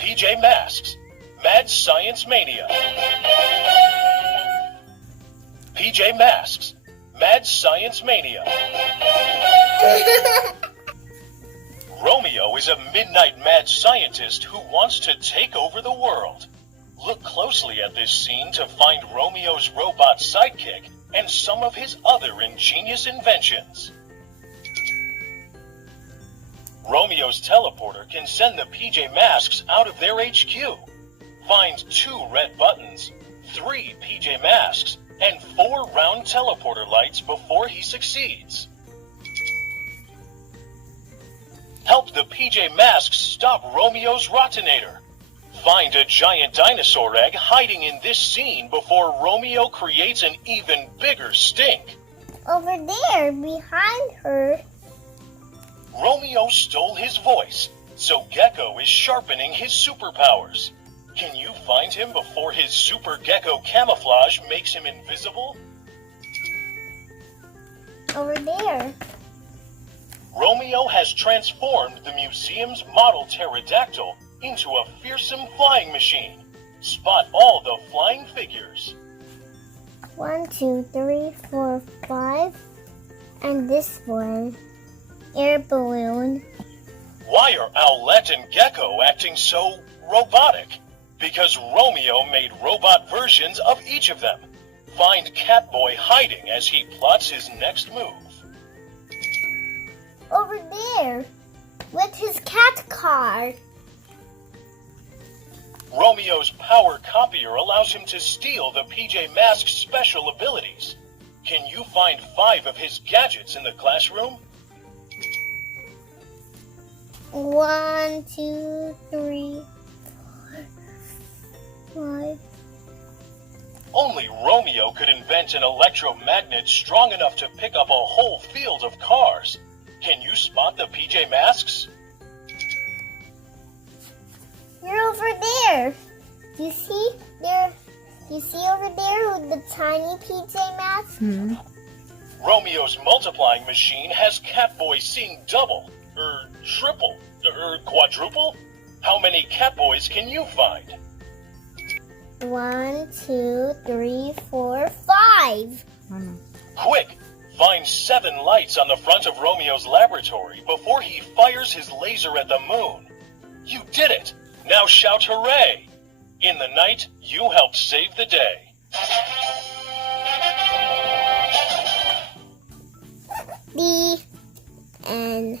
pjmasks, Mad Science Mania. pjmasks, Mad Science Mania. Romeo is a midnight mad scientist who wants to take over the world. Look closely at this scene to find Romeo's robot sidekick and some of his other ingenious inventions. Romeo's teleporter can send the pjmasks out of their HQ. Find 2 red buttons, 3 pjmasks, and 4 round teleporter lights before he succeeds. Help the pjmasks stop Romeo's Rottinator. Find a giant dinosaur egg hiding in this scene before Romeo creates an even bigger stink. Over there, behind her. Romeo stole his voice, so Gecko is sharpening his superpowers. Can you find him before his Super Gecko camouflage makes him invisible? Over there. Romeo has transformed the museum's model pterodactyl into a fearsome flying machine. Spot all the flying figures. 1, 2, 3, 4, 5. And this one. Air balloon. Why are Owlette and Gecko acting so robotic? Because Romeo made robot versions of each of them. Find Catboy hiding as he plots his next move. Over there. With his cat car. Romeo's power copier allows him to steal the pjmask's special abilities. Can you find 5 of his gadgets in the classroom? 1, 2, 3, 4, 5. Only Romeo could invent an electromagnet strong enough to pick up a whole field of cars. Can you spot the pjmasks? You're over there. Do you see there? You see over there with the tiny PJ mask? Romeo's multiplying machine has Catboy seeing double, triple, quadruple? How many Catboys can you find? 1, 2, 3, 4, 5. Quick! Find 7 lights on the front of Romeo's laboratory before he fires his laser at the moon. You did it! Now shout hooray! In the night, you helped save the day. The end.